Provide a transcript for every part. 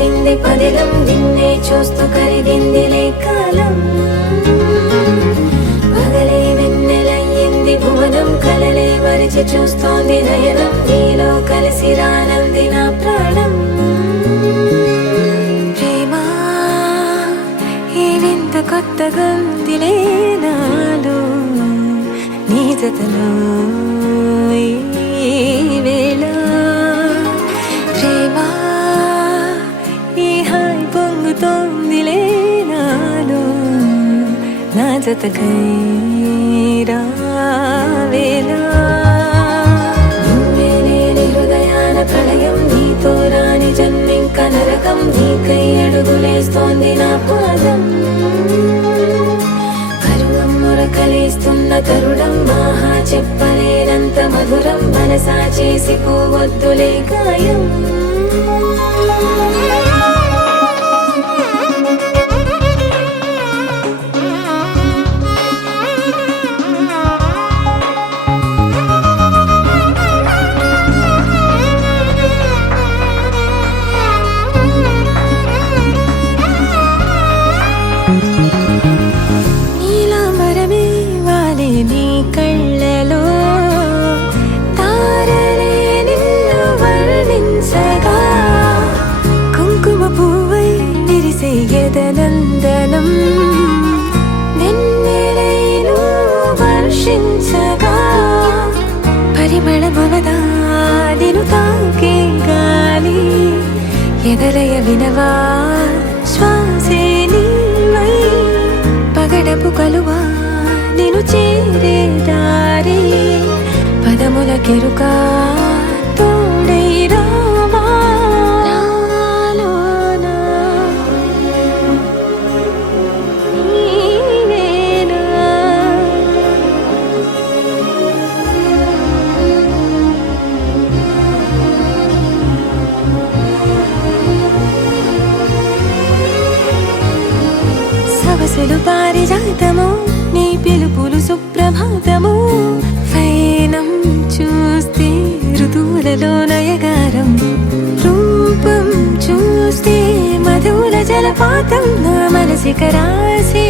చేసింది పదిలం, నిన్నే చూస్తూ కరిగిందిలే కాలం. పగలే వెన్నెలయ్యింది భువనం, కలలే మరిచి చూస్తోంది నయనం. నీలో కలిసి రానంది నా ప్రాణం. ప్రేమా ఈ వింత కొత్తగా ఉందిలే నాలో, నీ జతలో ఈ వేళ. ప్రేమా ఈ హాయి పొంగుతోందిలే నాలో, నా జతకై రావేళ. నువ్వే లేని హృదయాన ప్రళయం, నీతో రాని జన్మింక నరకం. నీకై అడుగులేస్తోంది నా పాదం, కలిస్తున్న తరుణం. ఆహా చెప్పలేనంత మధురం, మనసా చేసి పోవద్దులే గాయం. నీ కళ్ళలో తారలే నిన్ను వర్ణించగా, కుంకుమ పువ్వై విరిసే ఎదనందనం. వెన్నెలైను వర్షించగా, పరిమళమవదా నిన్ను తాకే గాలి. ఎదలయ వినవా శ్వాసే నీవై, పగడపు కలువా నిన్ను చేరే దారి. పదముల కెరుక తోడై రావా నాలోనా, నీవేనా. సవసులు పారిజాతము, నీ పిలుపులు సుప్రభాతము. ఫైనం చూస్తే ఋతువులలో నయగారం, రూపం చూస్తే మధుల జలపాతం. నా మనసిక రాసే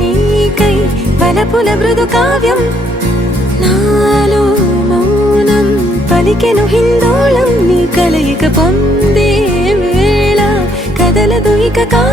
నీకై వలపుల మృదు కావ్యం. నాలో మౌనం పలికెను హిందోళం, నీ కలయిక పొందే వేళ కదలదు ఇక కాలం.